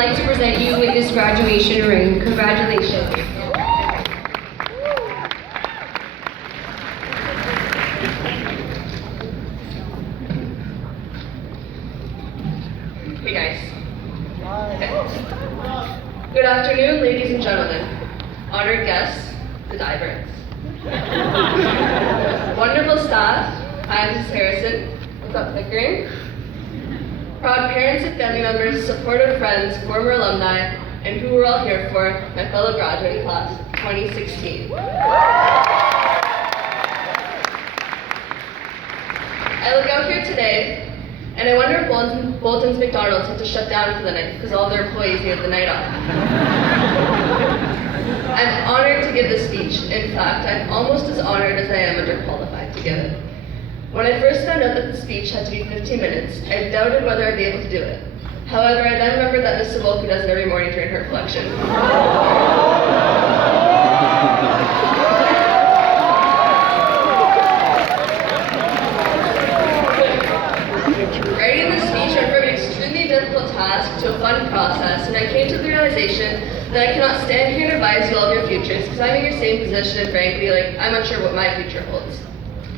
like to present you with this graduation ring. Congratulations. Hey guys. Good afternoon, ladies and gentlemen, honored guests, the divers. Wonderful staff, I'm Mrs. Harrison. What's up, Pickering? Proud parents and family members, supportive friends, former alumni, and who we're all here for, my fellow graduating class, 2016. I look out here today, and I wonder if Bolton's McDonald's had to shut down for the night because all their employees needed the night off. I'm honored to give this speech. In fact, I'm almost as honored as I am underqualified to give it. When I first found out that the speech had to be 15 minutes, I doubted whether I'd be able to do it. However, I then remembered that Miss Sawolku does it every morning during her collection. Writing this speech went from an extremely difficult task to a fun process, and I came to the realization that I cannot stand here and advise you all of your futures, because I'm in your same position, and frankly, I'm unsure what my future holds.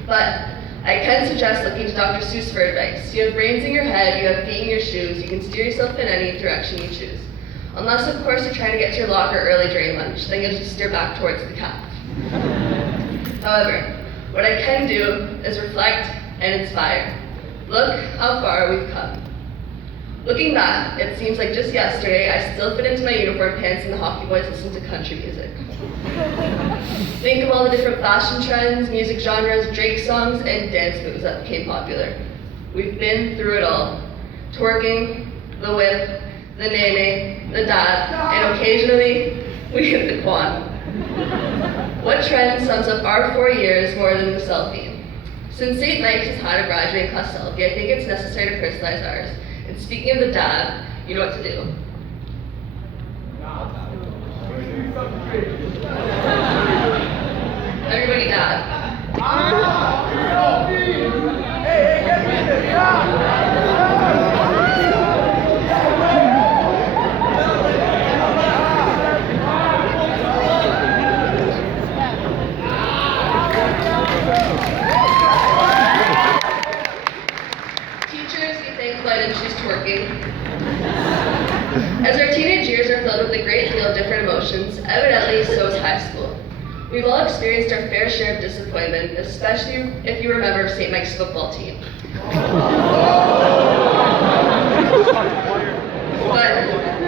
But I can suggest looking to Dr. Seuss for advice. You have brains in your head, you have feet in your shoes, you can steer yourself in any direction you choose. Unless, of course, you're trying to get to your locker early during lunch, then you'll just steer back towards the calf. However, what I can do is reflect and inspire. Look how far we've come. Looking back, it seems like just yesterday I still fit into my uniform pants and the hockey boys listened to country music. Think of all the different fashion trends, music genres, Drake songs, and dance moves that became popular. We've been through it all. Twerking, the whip, the nene, the dab, and occasionally, we hit the quan. What trend sums up our 4 years more than the selfie? Since St. Mike's has had a graduating class selfie, I think it's necessary to personalize ours. And speaking of the dab, you know what to do. Everybody dab. Teachers, we thankfully I didn't choose twerking. As our teenage years are filled with a great deal of different emotions, evidently so is high school. We've all experienced our fair share of disappointment, especially if you remember St. Mike's football team. But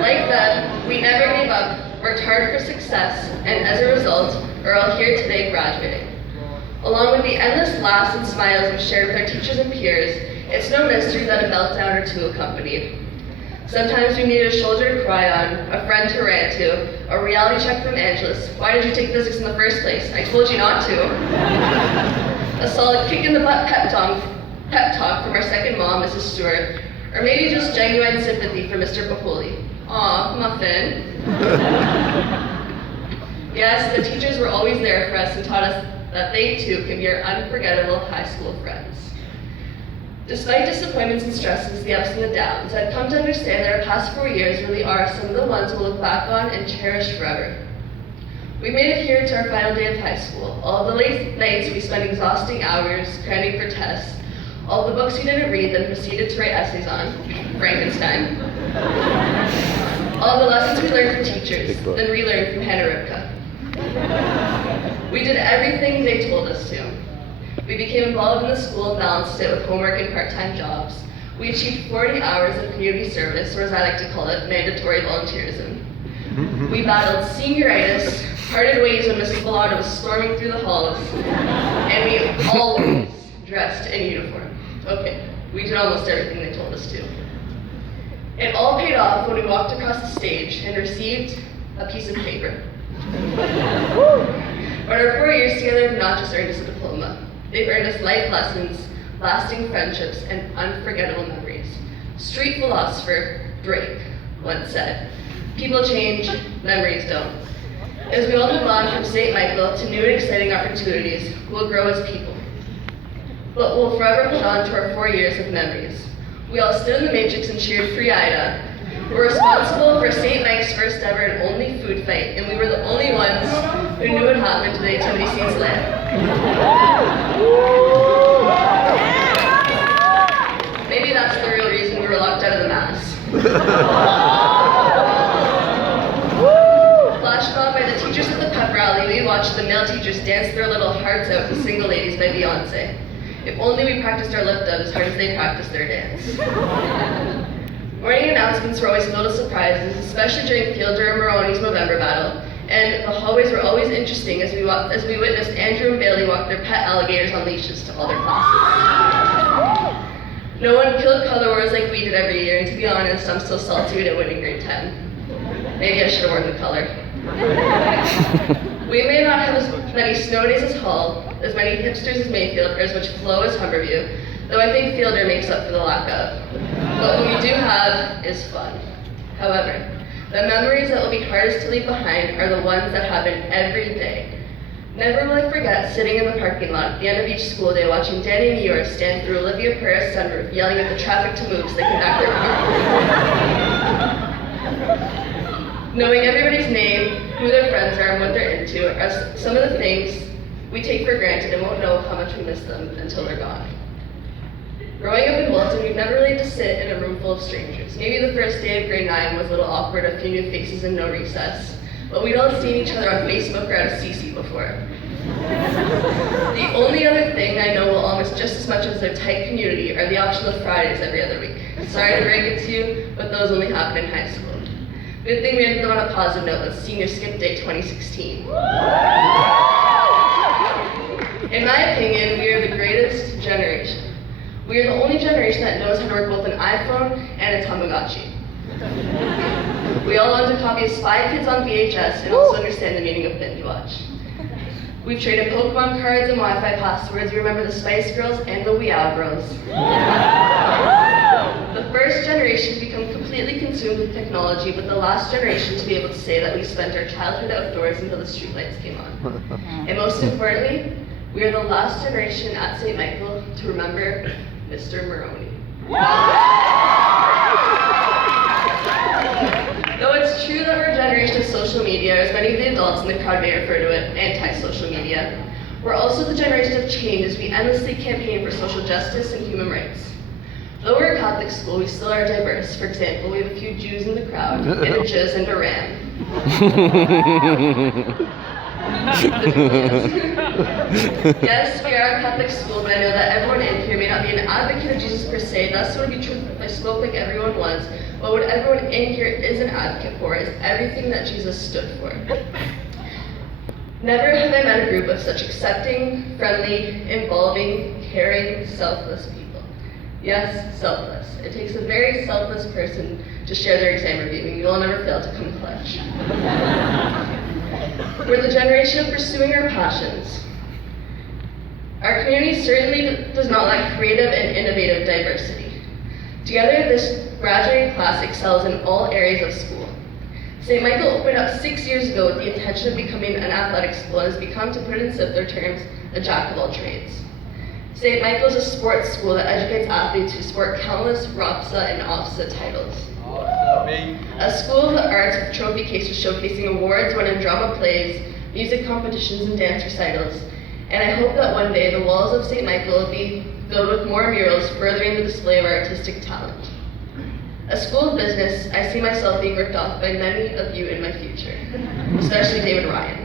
like them, we never gave up, worked hard for success, and as a result, are all here today graduating. Along with the endless laughs and smiles we've shared with our teachers and peers, it's no mystery that a meltdown or two accompanied. Sometimes we needed a shoulder to cry on, a friend to rant to, a reality check from Angelus. Why did you take physics in the first place? I told you not to. A solid kick in the butt pep talk from our second mom, Mrs. Stewart, or maybe just genuine sympathy for Mr. Pahuli. Aw, muffin. Yes, the teachers were always there for us and taught us that they too can be our unforgettable high school friends. Despite disappointments and stresses, the ups and the downs, I've come to understand that our past 4 years really are some of the ones we'll look back on and cherish forever. We made it here to our final day of high school. All the late nights we spent exhausting hours cramming for tests, all the books we didn't read then proceeded to write essays on, Frankenstein. All the lessons we learned from teachers, then relearned from Hannah Ripka. We did everything they told us to. We became involved in the school and balanced it with homework and part-time jobs. We achieved 40 hours of community service, or as I like to call it, mandatory volunteerism. We battled senioritis, parted ways when Mrs. Bellata was storming through the halls, and we always dressed in uniform. Okay, we did almost everything they told us to. It all paid off when we walked across the stage and received a piece of paper. But our 4 years together have not just earned us a diploma. They've earned us life lessons, lasting friendships, and unforgettable memories. Street philosopher Drake once said, "People change, memories don't." As we all move on from St. Michael to new and exciting opportunities, we'll grow as people. But we'll forever hold on to our 4 years of memories. We all stood in the matrix and cheered Free Ida, were responsible for St. Mike's first ever and only food fight, and we were the only ones who knew what happened to the nativity scene's lamb. Maybe that's the real reason we were locked out of the mass. Flash mob by the teachers at the pep rally, we watched the male teachers dance their little hearts out to Single Ladies by Beyonce. If only we practiced our lip dub as hard as they practiced their dance. Morning announcements were always filled with surprises, especially during Fielder and Maroney's November battle, and the hallways were always interesting as we witnessed Andrew and Bailey walk their pet alligators on leashes to all their classes. No one killed color wars like we did every year, and to be honest, I'm still salty we didn't win in grade 10. Maybe I should have worn the color. We may not have as many snow days as Hull, as many hipsters as Mayfield, or as much flow as Humberview, though I think Fielder makes up for the lack of. But what we do have is fun. However, the memories that will be hardest to leave behind are the ones that happen every day. Never will I forget sitting in the parking lot at the end of each school day watching Danny and Eeyore stand through Olivia Perez's sunroof yelling at the traffic to move so they can back their car. Knowing everybody's name, who their friends are, and what they're into are some of the things we take for granted and won't know how much we miss them until they're gone. Growing up in Wilton, we've never really had to sit in a room full of strangers. Maybe the first day of grade 9 was a little awkward, a few new faces and no recess. But we'd all seen each other on Facebook or at a CC before. The only other thing I know will almost just as much as their tight community are the optional Fridays every other week. Sorry to break it to you, but those only happen in high school. Good thing we ended them on a positive note with Senior Skip Day 2016. In my opinion, we are the greatest generation. We are the only generation that knows how to work both an iPhone and a Tamagotchi. We all owned a copy of Spy Kids on VHS and also understand the meaning of binge watch. We've traded Pokemon cards and Wi-Fi passwords. We remember the Spice Girls and the Weow Bros. The first generation to become completely consumed with technology, but the last generation to be able to say that we spent our childhood outdoors until the streetlights came on. And most importantly, we are the last generation at St. Michael to remember Mr. Maroney. Though it's true that we're a generation of social media, or as many of the adults in the crowd may refer to it, anti-social media, we're also the generation of change as we endlessly campaign for social justice and human rights. Though we're a Catholic school, we still are diverse. For example, we have a few Jews in the crowd, and a Jizz and a Ram. Yes, we are a Catholic school, but I know that everyone in here may not be an advocate of Jesus per se, thus it would be true if I spoke like everyone was. But what everyone in here is an advocate for is everything that Jesus stood for. Never have I met a group of such accepting, friendly, involving, caring, selfless people. Yes, selfless. It takes a very selfless person to share their exam review, and you'll never fail to come clutch. We're the generation of pursuing our passions. Our community certainly does not lack creative and innovative diversity. Together, this graduating class excels in all areas of school. St. Michael opened up 6 years ago with the intention of becoming an athletic school and has become, to put it in simpler terms, a jack of all trades. St. Michael is a sports school that educates athletes who sport countless ROPSA and OFSA titles. A school of the arts with trophy cases showcasing awards won in drama plays, music competitions, and dance recitals. And I hope that one day the walls of St. Michael will be filled with more murals furthering the display of our artistic talent. A school of business, I see myself being ripped off by many of you in my future, especially David Ryan.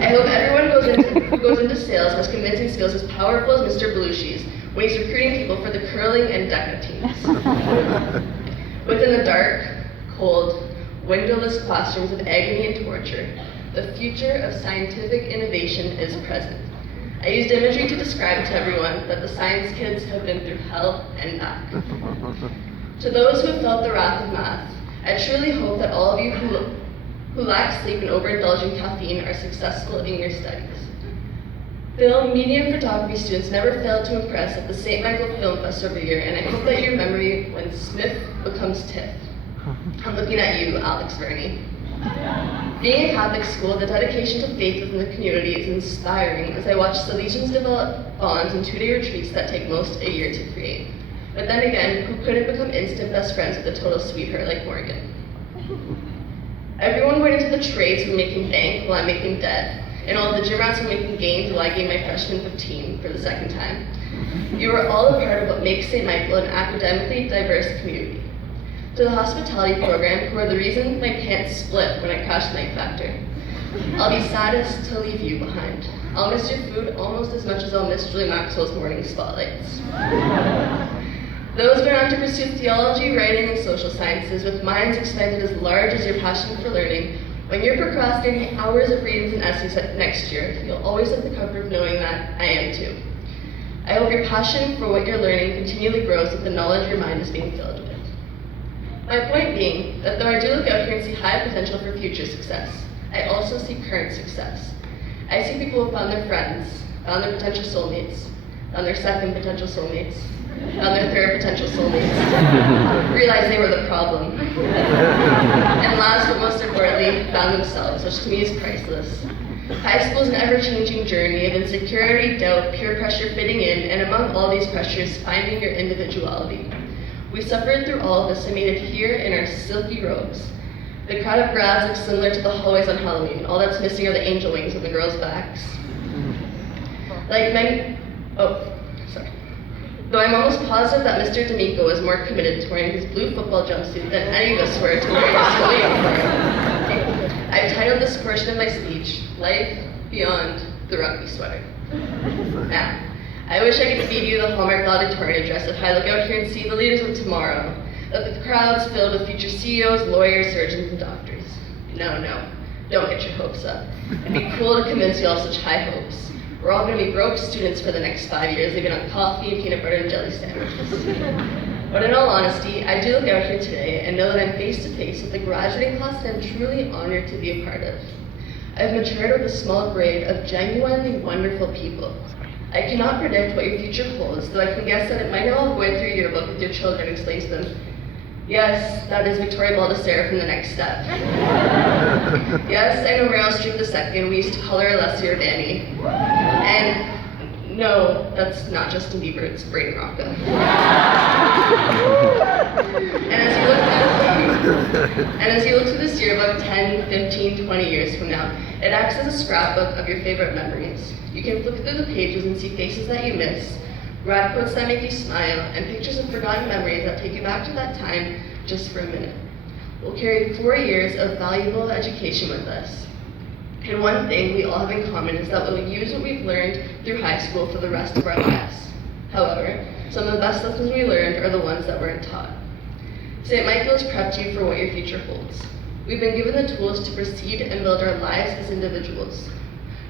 I hope everyone who goes into sales has convincing skills as powerful as Mr. Belushi's when he's recruiting people for the curling and DECA teams. Within the dark, cold, windowless classrooms of agony and torture, the future of scientific innovation is present. I used imagery to describe to everyone that the science kids have been through hell and back. To those who have felt the wrath of math, I truly hope that all of you who lack sleep and overindulge in caffeine are successful in your studies. Film, media, and photography students never failed to impress at the St. Michael Film Fest every year, and I hope that your memory when Smith becomes Tiff. I'm looking at you, Alex Verney. Being a Catholic school, the dedication to faith within the community is inspiring as I watch the legions develop bonds and 2-day retreats that take most a year to create. But then again, who couldn't become instant best friends with a total sweetheart like Morgan? Everyone went into the trades were making bank while I'm making debt, and all the gym rats were making gains while I gained my freshman 15 for the second time. You are all a part of what makes St. Michael an academically diverse community. To the hospitality program, who are the reason my pants split when I crashed Night Factor. I'll be saddest to leave you behind. I'll miss your food almost as much as I'll miss Julie Maxwell's morning spotlights. Those going on to pursue theology, writing, and social sciences with minds expanded as large as your passion for learning, when you're procrastinating hours of readings and essays next year, you'll always have the comfort of knowing that I am too. I hope your passion for what you're learning continually grows with the knowledge your mind is being filled with. My point being that though I do look out here and see high potential for future success, I also see current success. I see people who found their friends, found their potential soulmates, found their second potential soulmates, found their third potential soulmates, realized they were the problem, and last but most importantly, found themselves, which to me is priceless. High school is an ever-changing journey of insecurity, doubt, peer pressure fitting in, and among all these pressures, finding your individuality. We suffered through all of this and made it here in our silky robes. The crowd of grads looks similar to the hallways on Halloween. All that's missing are the angel wings on the girls' backs. Though I'm almost positive that Mr. D'Amico is more committed to wearing his blue football jumpsuit than any of us were to wearing a school uniform. I've titled this portion of my speech, Life Beyond the Rugby Sweater. Now, I wish I could feed you the Hallmark Valedictorian address if I look out here and see the leaders of tomorrow, that the crowd's filled with future CEOs, lawyers, surgeons, and doctors. No, don't get your hopes up. It'd be cool to convince you all of such high hopes. We're all going to be broke students for the next 5 years, living on coffee and peanut butter and jelly sandwiches. But in all honesty, I do look out here today and know that I'm face to face with a graduating class that I'm truly honored to be a part of. I've matured with a small grade of genuinely wonderful people. I cannot predict what your future holds, though I can guess that it might involve going through your yearbook with your children and explain to them, yes, that is Victoria Baldessera from The Next Step. Yes, I know Meryl Streep II, we used to call her Alessia Urbani. And no, that's not Justin Bieber, it's Braden Rocca. And as you look through this yearbook 10, 15, 20 years from now, it acts as a scrapbook of your favorite memories. You can flip through the pages and see faces that you miss, grad quotes that make you smile, and pictures of forgotten memories that take you back to that time just for a minute. We'll carry 4 years of valuable education with us. And one thing we all have in common is that we'll use what we've learned through high school for the rest of our lives. However, some of the best lessons we learned are the ones that weren't taught. St. Michael has prepped you for what your future holds. We've been given the tools to proceed and build our lives as individuals.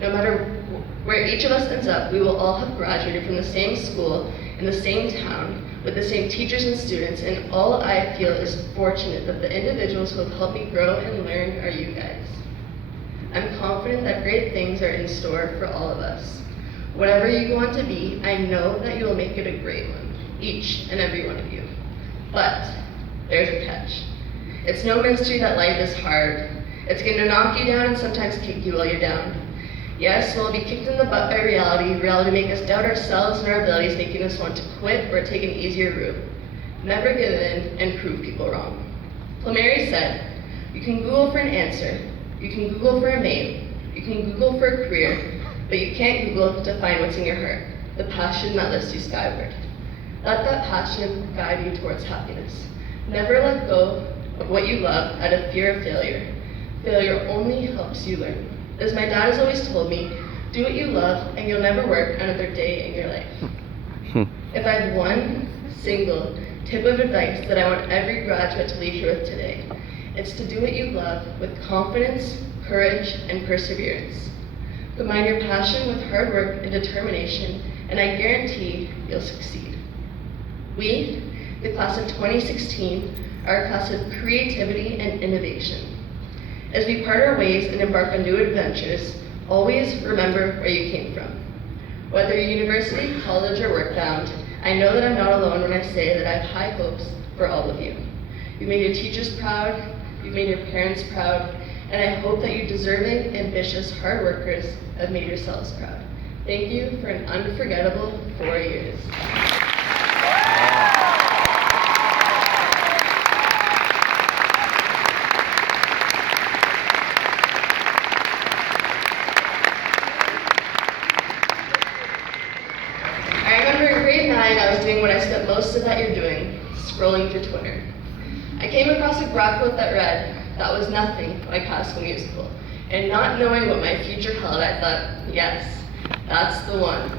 No matter where each of us ends up, we will all have graduated from the same school, in the same town, with the same teachers and students, and all I feel is fortunate that the individuals who have helped me grow and learn are you guys. I'm confident that great things are in store for all of us. Whatever you go on to be, I know that you will make it a great one, each and every one of you. But there's a catch. It's no mystery that life is hard. It's going to knock you down and sometimes kick you while you're down. Yes, we'll be kicked in the butt by reality make us doubt ourselves and our abilities, making us want to quit or take an easier route. Never give in and prove people wrong. Plumeri said, you can Google for an answer, you can Google for a mate, you can Google for a career, but you can't Google to find what's in your heart, the passion that lifts you skyward. Let that passion guide you towards happiness. Never let go of what you love out of fear of failure. Failure only helps you learn. As my dad has always told me, do what you love and you'll never work another day in your life. If I have one single tip of advice that I want every graduate to leave here with today, it's to do what you love with confidence, courage, and perseverance. Combine your passion with hard work and determination, and I guarantee you'll succeed. We, the class of 2016, are a class of creativity and innovation. As we part our ways and embark on new adventures, always remember where you came from. Whether you're university, college, or work-bound, I know that I'm not alone when I say that I have high hopes for all of you. You've made your teachers proud, you've made your parents proud, and I hope that you deserving, ambitious, hard workers have made yourselves proud. Thank you for an unforgettable 4 years. I came across a grad quote that read, "That was nothing like High School Musical." And not knowing what my future held, I thought, yes, that's the one.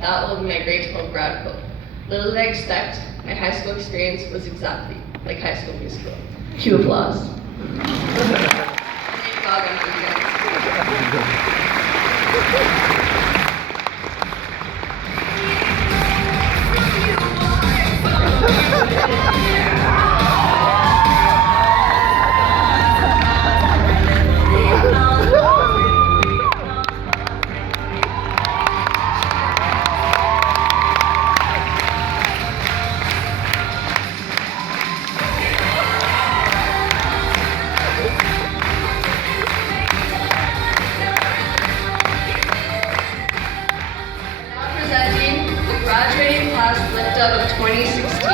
That will be my grade 12 grad quote. Little did I expect, my high school experience was exactly like High School Musical. Cue applause. Thank God I'm for you Now presenting the graduating class lift up of 2016.